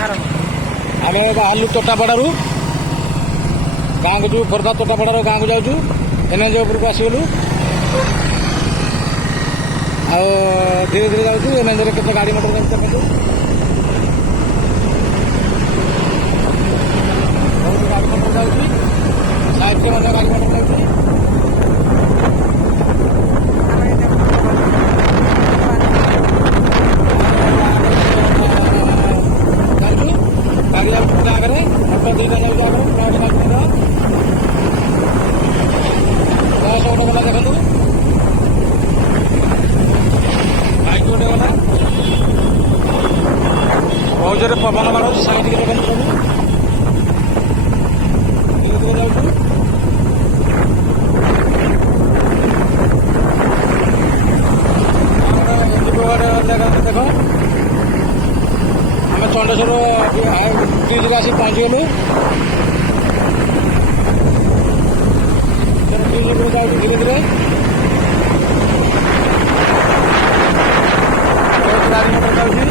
ଆମେ ବାହାରିଲୁ ତୋଟାପଡ଼ାରୁ ଗାଁକୁ ଯିବୁ, ଖୋର୍ଦ୍ଧା ତୋଟାପଡ଼ାରୁ ଗାଁକୁ ଯାଉଛୁ। ଏନ୍ଏଚ୍ ଉପରକୁ ଆସିଗଲୁ। ଆଉ ଧୀରେ ଧୀରେ ଯାଉଛୁ। ଏନ୍ଏଚ୍ରେ କେତେ ଗାଡ଼ି ମଟର ଯାଉଛି ଦେଖନ୍ତୁ। ବହୁତ ଗାଡ଼ି ମଟର ଯାଉଛି, ସାଇଡ଼ରେ ମଧ୍ୟ ଗାଡ଼ି ମଟର ଯାଉଛି। ଗାଡ଼ି ଯାଉଛି ଆଗରେ, ଅଟୋ ଦୁଇଟା ଯାଉଛି ଆଗରେ, ଟ୍ରକ୍ ଯାଉଛି ମଧ୍ୟ। ବସ୍ ଗୋଟେ ଗଲା ଦେଖନ୍ତୁ, ବାଇକ୍ ଗୋଟେ ଗଲା। ବହୁତ ଜୋରେ ପବନ ମାରୁଛି, ସାଇଡ୍କି ଦେଖନ୍ତୁ ସବୁ। ଧୀରେ ଧୀରେ ଯାଉଛୁ। ଦେଖ, ଆମେ ଚଣ୍ଡେଶ୍ୱର ବ୍ରିଜ୍ରେ ଆସି ପହଞ୍ଚିଗଲୁ। ବ୍ରିଜ୍ ଉପରକୁ ଯାଉଛୁ ଧୀରେ ଧୀରେ। ବହୁତ ଗାଡ଼ି ମଟର ଯାଉଛି।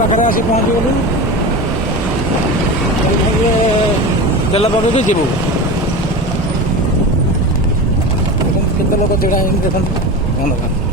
ପାଖରେ ଆସି ପହଞ୍ଚିଗଲୁ। ତେଲ ପକେଇକି ଯିବୁ। କେତେ ଲୋକ ଛିଡ଼ା ହେଇଛନ୍ତି ଦେଖନ୍ତୁ।